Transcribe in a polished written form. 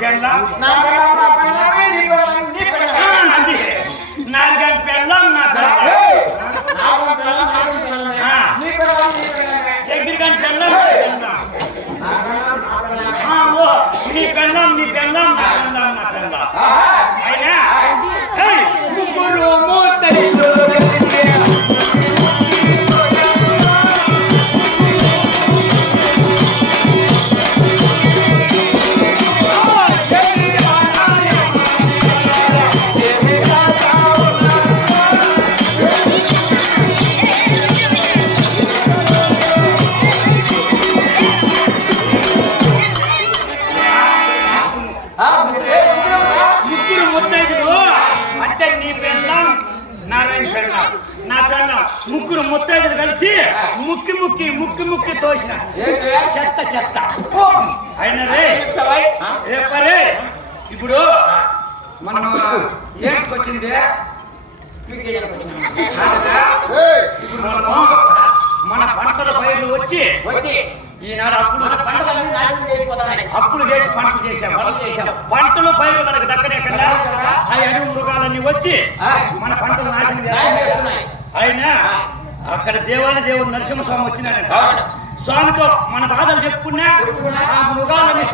పెళ్ళం నాలుగని పెళ్ళం నా చక్కెర కానీ పెళ్ళం ఓ నీ పెళ్ళం నా పెళ్ళం అయినా ముగ్గురు మూతలు ముగ్గురు ముత్తైదులు కలిసి ముక్కి తోసిన చెత్త అయినా రేపరే ఇప్పుడు మనం ఏంటికి వచ్చింది ఇప్పుడు మనము మన పంటల పైర్లు వచ్చి ఈనాడు అప్పులు చేసి పంటలు చేసాము పంటలు పైరు మనకు దక్కనే కన్నా ఆ అడవి మృగాలన్నీ వచ్చి మన పంటలు నాశనం చేస్తున్నాయి అయినా అక్కడ దేవుడు నరసింహస్వామి వచ్చినాడంట స్వామితో మన బాధలు చెప్పుకున్నా ఆ మృగాలని